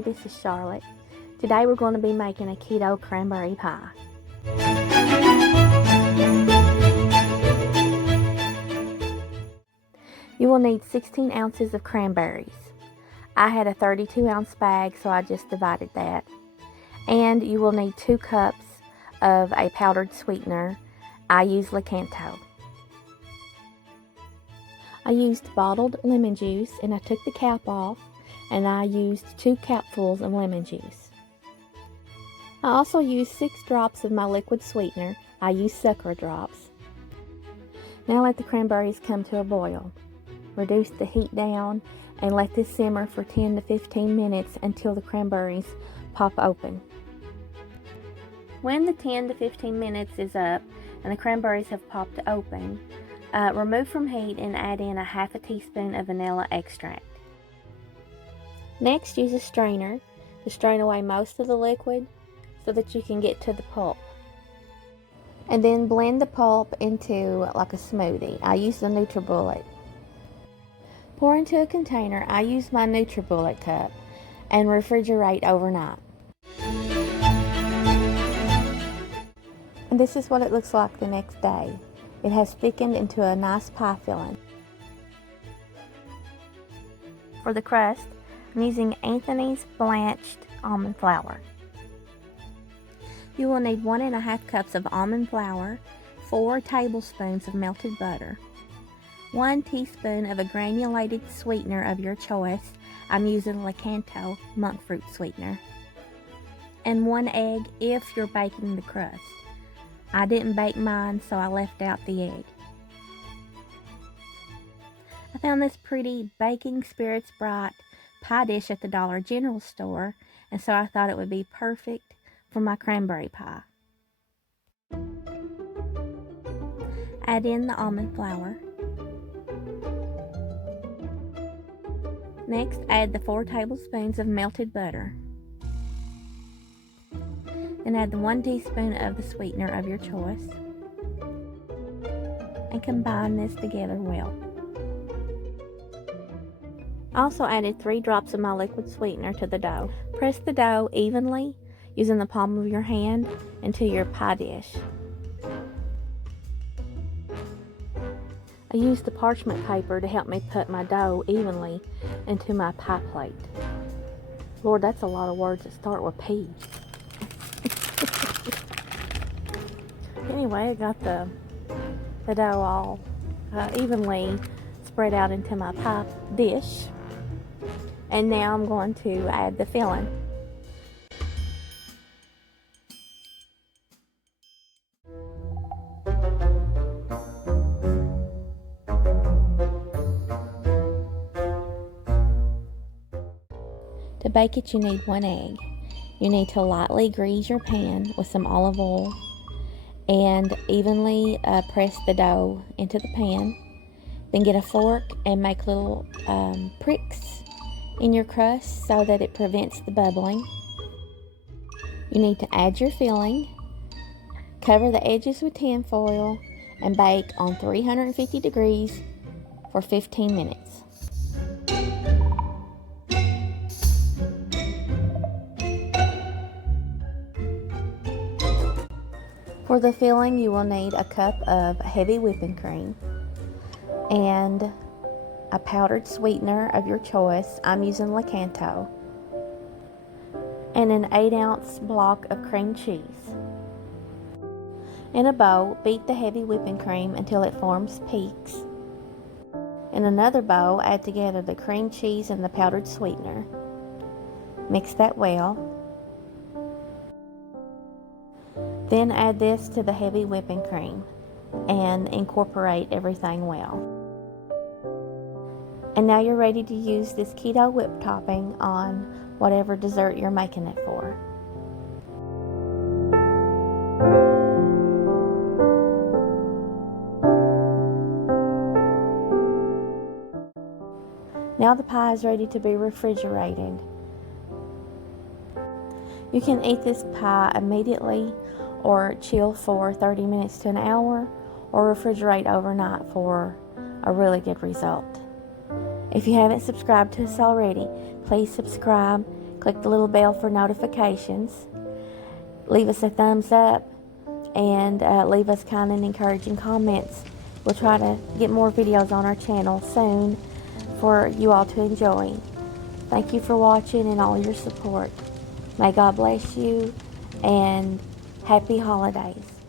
everybody, this is Charlotte. Today we're going to be making a keto cranberry pie. You will need 16 ounces of cranberries. I had a 32-ounce bag, so I just divided that. And you will need 2 cups of a powdered sweetener. I use KETO. I used bottled lemon juice, and I took the cap off, and I used 2 capfuls of lemon juice. I also used 6 drops of my liquid sweetener. I used sucker drops. Now let the cranberries come to a boil. Reduce the heat down and let this simmer for 10 to 15 minutes until the cranberries pop open. When the 10 to 15 minutes is up and the cranberries have popped open, remove from heat and add in a half a teaspoon of vanilla extract. Next, use a strainer to strain away most of the liquid so that you can get to the pulp. And then blend the pulp into like a smoothie. I use the NutriBullet. Pour into a container. I use my NutriBullet cup and refrigerate overnight. And this is what it looks like the next day. It has thickened into a nice pie filling. For the crust, I'm using Anthony's blanched almond flour. You will need 1.5 cups of almond flour, 4 tablespoons of melted butter, 1 teaspoon of a granulated sweetener of your choice. I'm using KETO monk fruit sweetener, and 1 egg if you're baking the crust. I didn't bake mine, so I left out the egg. I found this pretty Baking Spirits Bright pie dish at the Dollar General store, and so I thought it would be perfect for my cranberry pie. Add in the almond flour. Next, add the 4 tablespoons of melted butter. Then add the 1 teaspoon of the sweetener of your choice. And combine this together well. I also added 3 drops of my liquid sweetener to the dough. Press the dough evenly using the palm of your hand into your pie dish. I used the parchment paper to help me put my dough evenly into my pie plate. Lord, that's a lot of words that start with P. Anyway, I got the dough all evenly spread out into my pie dish. And now I'm going to add the filling. To bake it, you need 1 egg. You need to lightly grease your pan with some olive oil and evenly press the dough into the pan. Then get a fork and make little pricks in your crust so that it prevents the bubbling. You need to add your filling, cover the edges with tin foil, and bake on 350 degrees for 15 minutes. For the filling, you will need a cup of heavy whipping cream and a powdered sweetener of your choice. I'm using KETO. And an 8-ounce block of cream cheese. In a bowl, beat the heavy whipping cream until it forms peaks. In another bowl, add together the cream cheese and the powdered sweetener. Mix that well. Then add this to the heavy whipping cream and incorporate everything well. And now you're ready to use this keto whip topping on whatever dessert you're making it for. Now the pie is ready to be refrigerated. You can eat this pie immediately or chill for 30 minutes to an hour, or refrigerate overnight for a really good result. If you haven't subscribed to us already, please subscribe, Click the little bell for notifications. Leave us a thumbs up and leave us kind and encouraging comments. We'll try to get more videos on our channel soon for you all to enjoy. Thank you for watching and all your support. May God bless you, and happy holidays.